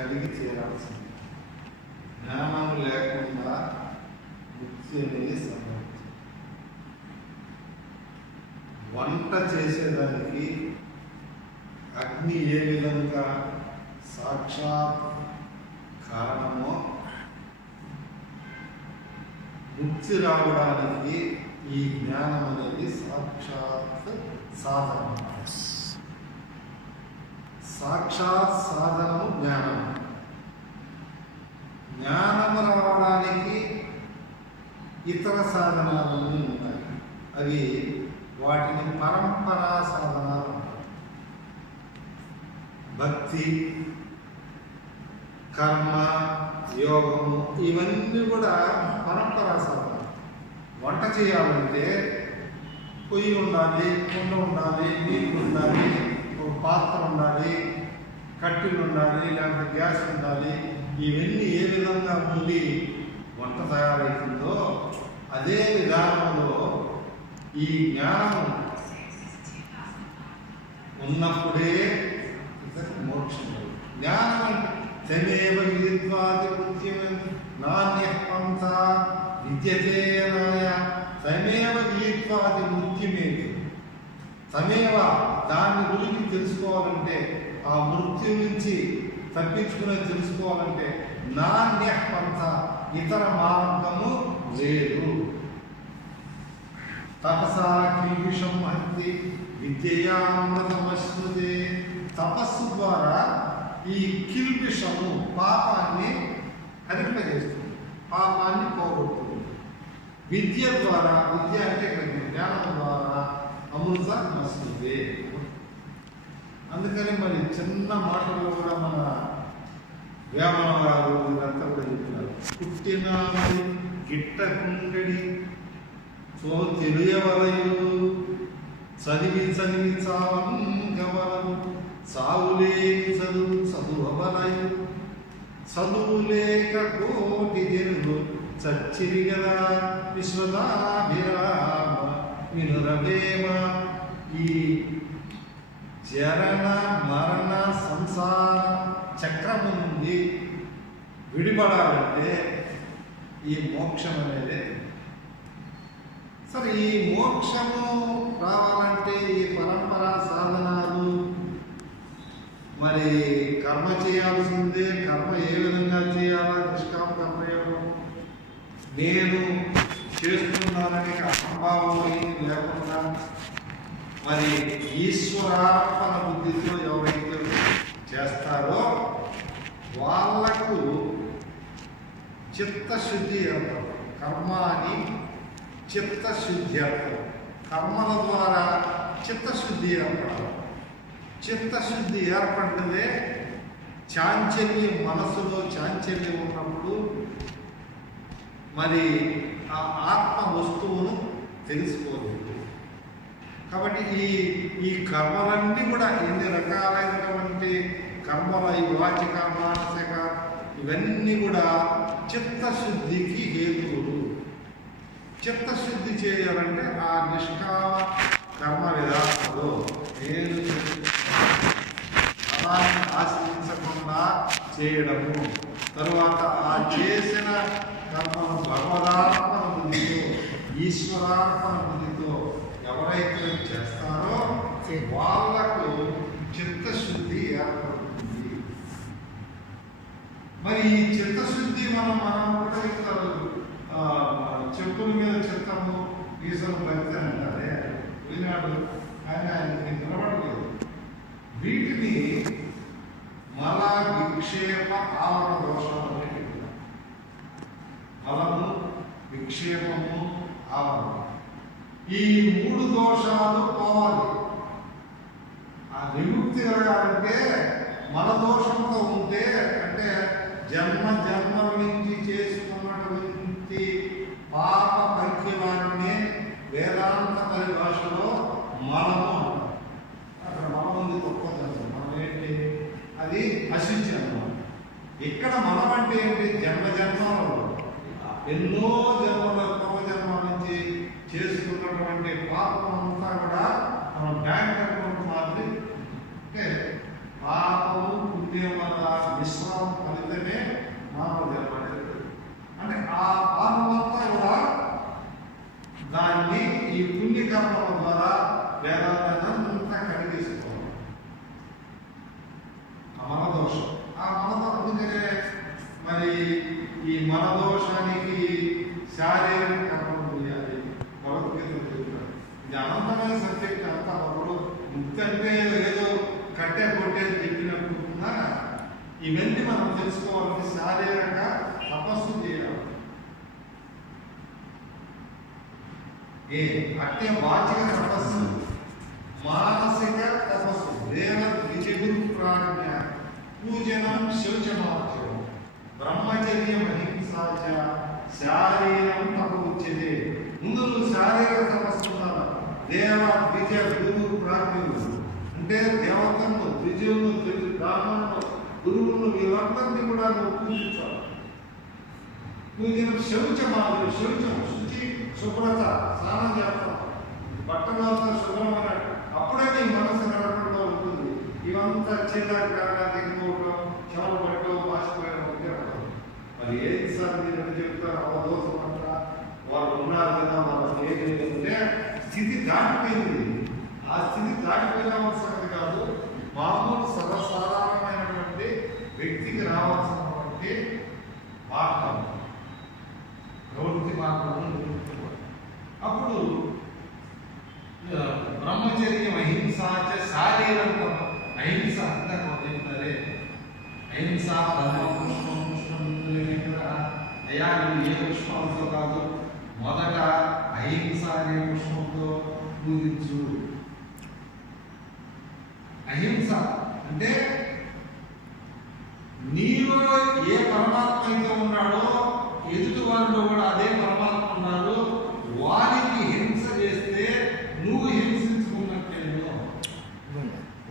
కలిగి తీరాల్సింది. జ్ఞానం లేకుండా ముక్తి అనేది సంభవం. వంట చేసేదానికి అగ్ని ఏ విధంగా సాక్షాత్ కారణమో, ముక్తి రావడానికి ఈ జ్ఞానం అనేది సాక్షాత్ సాధనం. సాక్షాత్ సాధనము జ్ఞానం. జ్ఞానము రావడానికి ఇతర సాధనాలన్నీ ఉన్నాయి. అవి వాటిని పరంపరా సాధనాలు అంటారు. భక్తి, కర్మ, యోగము ఇవన్నీ కూడా పరంపరా సాధనాలు. వంట చేయాలంటే పొయ్యి ఉండాలి, కుండ ఉండాలి, నీళ్ళు ఉండాలి, ఒక పాత్ర ఉండాలి, కట్టెలు ఉండాలి, లేకపోతే గ్యాస్ ఉండాలి. ఇవన్నీ ఏ విధంగా ఉండి వంట తయారవుతుందో అదే విధానంలో ఈ జ్ఞానం ఉన్నప్పుడే ఇతనికి మోక్షం. జ్ఞానం అంటే తమేవ విద్వాది కృత్యం నాణ్య పంథ విద్యతేనాయ తమేవ విద్వాది మృత్యుమేది. తమేవ దాన్ని గురించి తెలుసుకోవాలంటే, ఆ మృత్యు నుంచి తప్పించుకునేది తెలుసుకోవాలంటే నాణ్య పంథ ఇతర మార్గము లేదు. తపసా కిల్బిషం హంతి విద్యయామృతమశ్నుతే. తపస్సు ద్వారా ఈ కిల్బిషము పాపాన్ని హరింపజేస్తుంది, పాపాన్ని పోగొడుతుంది. విద్య ద్వారా, విద్య అంటే జ్ఞానం ద్వారా అమృతమశ్నుతే. అందుకని మరి చిన్న మాటల్లో కూడా మన వేమన గారు వీరంతా కూడా చెప్తున్నారు. పుట్టినామని గిట్టకుండడి సో తెలియవలయు చదివి చదివి చావంగవలము సావులేని చదువు చదువవలయు చదువు లేక కోటి జనులు చచ్చిరి గదా విశ్వదాభిరామ వినురవేమ. ఈ జరణ మరణ సంసార చక్రము నుండి విడిపడాలంటే ఈ మోక్షం అనేది. సరే, ఈ మోక్షము రావాలంటే ఈ పరంపరా సాధనాలు మరి కర్మ చేయాల్సిందే. కర్మ ఏ విధంగా చేయాలా? నిష్కామ కర్మయోగం. నేను చేస్తున్నానని అహంభావం లేకుండా మరి ఈశ్వరార్పణ బుద్ధితో ఎవరైతే చేస్తారో వాళ్లకు చిత్తశుద్ధి ఏర్పడదు. కర్మ అని చిత్తశుద్ధి ఏర్పడదు. కర్మల ద్వారా చిత్తశుద్ధి ఏర్పడదు. చిత్తశుద్ధి ఏర్పడ్డదే చాంచల్యం, మనసులో చాంచల్యం ఉన్నప్పుడు మరి ఆ ఆత్మ వస్తువును తెలుసుకోలేదు. కాబట్టి ఈ కర్మలన్నీ కూడా ఎన్ని రకాలైనటువంటి కర్మలు, ఈ వాచిక, మానసిక ఇవన్నీ కూడా చిత్తశుద్ధికి హేతువులు. చిత్తశుద్ధి చేయాలంటే ఆ నిష్కామ కర్మ విధానంలో నేను ఫలాన్ని ఆశ్రయించకుండా చేయడము, తరువాత ఆ చేసిన కర్మను భగవదార్పణ బుద్ధితో, ఈశ్వరార్పణ బుద్ధితో ఎవరైతే చేస్తారో వాళ్లకు చిత్తశుద్ధి ఏర్పడుతుంది. మరి ఈ చిత్తశుద్ధి మనం కూడా చెప్తారు. చెప్పుల మీద చిత్తము గీసలు భక్తి అంటారే, ఈనాడు ఆయనకి నిలబడలేదు. వీటిని మల విక్షేప ఆవరణ దోషాలు అని చెప్తారు. మలము, విక్షేపము, ఆవరణ, ఈ మూడు దోషాలు పోవాలి. ఆ విముక్తి కలగాలంటే మన దోషంతో ఉంటే, అంటే జన్మ జన్మల నుంచి చేసుకున్నటువంటి పాప పక్యవాన్ని వేదాంత పరిభాషలో మనము అంటారు. అక్కడ మనం ఉంది తక్కువ తెలుసు. మనం ఏంటి? అది అశుచి అన్నమాట. ఇక్కడ మనం అంటే ఏంటి? జన్మ జన్మలలో ఎన్నో జన్మల పూర్వజన్మల నుంచి చేసుకున్నటువంటి పాపం అంతా కూడా మనం బ్యాంక్ అకౌంట్ మాదిరి, అంటే పాపము పుణ్యం వల్ల విశ్రాంతి మానవ జన్మ అనేది. అంటే ఆ పాపమంతా కూడా దాన్ని ఈ పుణ్యకర్మల ద్వారా వేదాంతా కడిగేసుకోవాలి. ఆ మనదోషం అందుకనే మరి ఈ మనదోషానికి శారీరక కర్మలు చేయాలి. భగవద్గీతలో చెప్తారు. ఇది అనంతమైన సబ్జెక్ట్ అంతా. ఒకడు ముక్తి అంటే ఏదో కట్టే కొట్టే చెప్పినట్టున్నా ఇవన్నీ మనం తెలుసుకోవాలంటే శారీరక తపస్సు చేయాలి. అంటే వాచిక తపస్సు, మానసిక తపస్సు, దేవ విజగురు ప్రాజ్ఞ, పూజనం శౌచమార్చం, బ్రహ్మచర్యం అహింసాచ, శారీరం తపముచ్యతే. ముందు నువ్వు శారీరక తపస్సు ఉండాలి. దేవ ద్విజ గురు ప్రాజ్ఞులు అంటే దేవతలను, ద్విజులను, బ్రాహ్మణులు, గురువులను వీళ్ళందరినీ కూడా నువ్వు పూజించాలి. పూజనం శౌచమార్చం, శౌచం శుచి, శుభ్రత, స్నానం చేస్తాం, బట్టలు అంతా శుభ్రమైన అప్పుడే నీ మనసు నడపడంలో ఉంటుంది. ఇవంతా చేదాక తెగిపోవటం, చెమలు పట్టడం, వాసిపోయడం ఉంటారు. మరి ఏది సార్ మీరు చెప్తారు? అవదోషం అంట, వాళ్ళు ఉన్నారు కదా, వాళ్ళు ఏది అంటే స్థితి దాటిపోయింది. ఆ స్థితి దాటిపోయిన సంగతి కాదు. మామూలు సర్వసాధారణమైనటువంటి వ్యక్తికి రావాల్సినటువంటి మార్గం, ప్రవృత్తి మార్గం. అప్పుడు బ్రహ్మచర్యం అహింసాచ, శారీరం అహింస అంతా చెప్తారే. అహింస అయ్యా నువ్వు ఏ పుష్పంతో కాదు, మొదట అహింస అనే పుష్పంతో పూజించు. అహింస అంటే నీలో ఏ పరమాత్మ అయితే ఉన్నాడో ఎదుటి వారిలో కూడా అదే పరమాత్మ ఉన్నాడు. వారికి హింస చేస్తే నువ్వు హింసించుకున్నట్టే.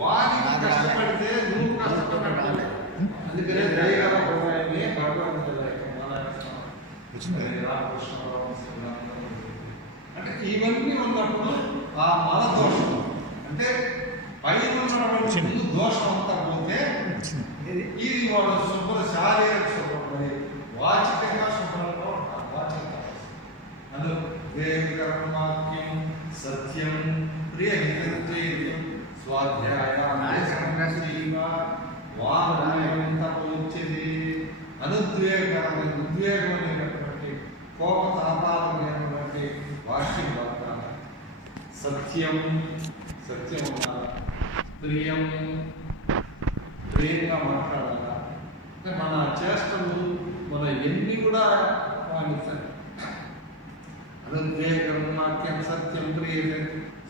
వారికి కష్టపడితే నువ్వు కష్టపడ్డావు. అందుకనే దయగలపోయాన్ని భగవంతుడు అంటే ఇవన్నీ ఉన్నప్పుడు ఆ మన దోషం అంటే పైన ఉన్నటువంటి దోషం అంతా పోతే ఇది వాడు శుభ్ర శారీరక శుభ్రపడి వాచికంగా శుభ్రంగా ఉంటారు. వాచిక వేదకర్మాఖ్యం సత్యం ప్రియ హితం స్వాధ్యాయం వచ్చేది అనుద్వేగమైన ఉద్వేగమైనటువంటి కోప తాపాలమైనటువంటి వాక్యం వాగ్దాన సత్యం, సత్యం ఉండాలి. ప్రియం, ప్రేమగా మాట్లాడాలా. అంటే మన చేష్టలు మన ఎన్ని కూడా అనుద్వేగం వాక్యం సత్యం ప్రియ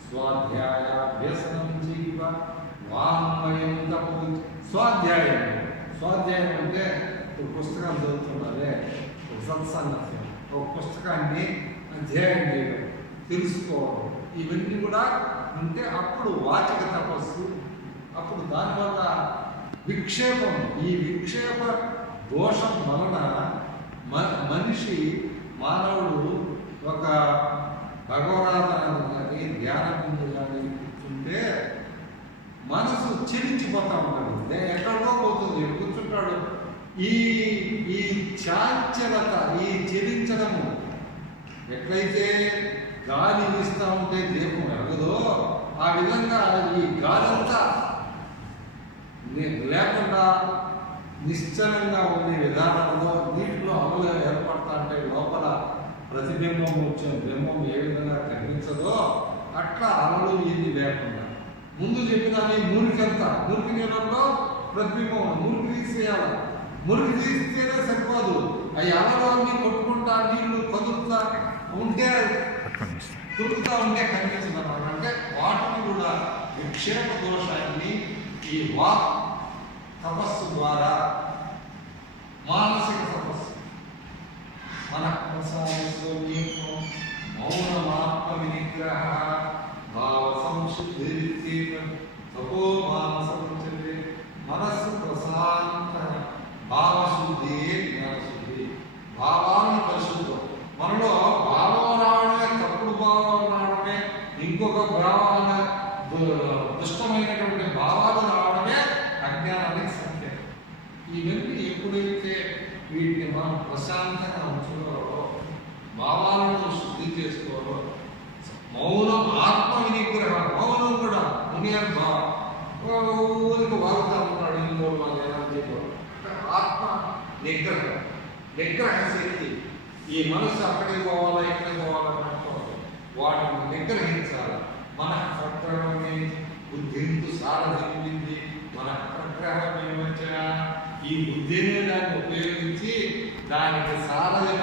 స్వాధ్యాయ వ్యసనం జీవ వాంగ్మయం తప్పు. స్వాధ్యాయం, స్వాధ్యాయం అంటే ఒక పుస్తకాలు చదువుతున్నారే, ఒక సత్సంగత్యం, ఒక పుస్తకాన్ని అధ్యాయం చేయడం, తెలుసుకోవడం, ఇవన్నీ కూడా ఉంటే అప్పుడు వాచిక తపస్సు. అప్పుడు దానివల్ల విక్షేపం, ఈ విక్షేప దోషం వలన మనిషి మానవుడు ఒక భగవరాధన కానీ ధ్యానం కానీ కూర్చుంటే మనసు చెలించిపోతా ఉంటాడు. ఎక్కడికో పోతుంది, కూర్చుంటాడు. ఈ ఈ చాంచలత, ఈ చెలించడము ఎట్లయితే గాలి వీస్తూ ఉంటే దీపం ఎరగదో ఆ విధంగా ఈ గాలంతా లేకుండా నిశ్చలంగా ఉండే విధానంలో నీటిలో అమలు ఏర్పడతా అంటే లోపల ప్రతిబింబం వచ్చిన బింబం ఏ విధంగా కనిపించదో అట్లా అలలు ఇది లేకుండా ముందు చెప్పిన మురికంతా, మురికి నీళ్ళలో ప్రతిబింబం, మురికి తీసేయాలి. మురికి తీస్తేనే సరిపోదు, అవి అలలన్నీ కొట్టుకుంటా నీళ్లు కదులుతా ఉంటే తుడుకుతా ఉంటే కనిపించదు అన్నమాట. అంటే వాటిని కూడా విక్షేప దోషాన్ని ఈ వాక్ తపస్సు ద్వారా, మానసిక తపస్సు మన మౌనమాత్మ వినిగ్రహ భావ సంశుద్ధి తపో మానసం మనస్సు ప్రశాంత భావశుద్ధి జ్ఞానశుద్ధి. భావాన్ని పరిశుద్ధం. మనలో భావం రావడమే, తప్పుడు భావం రావడమే, ఇంకొక భావాల దుష్టమైనటువంటి భావాలు రావడమే అజ్ఞానానికి సంకేతం. ఈ వీటిని మనం ప్రశాంతంగా ఉంచుకోవాలో, భావాలను శుద్ధి చేసుకోవాలో, మౌనం ఆత్మ వినిగ్రహం, మౌనం కూడా మునియర్ ఊరికి వాగుతా ఉంటాడు ఇంకోటి మన ఎనర్జీ ఆత్మ నిగ్రహం, నిగ్రహ శక్తి. ఈ మనసు అక్కడికి పోవాలా ఇక్కడికి పోవాలన్నట్టు వాటిని నిగ్రహించాలి. మన ప్రగ్రహమే బుద్ధింతు సారథించింది. మన ప్రగ్రహం ఏమొచ్చినా ఈ బుద్ధిని దాన్ని ఉపయోగించి దానికి సారథి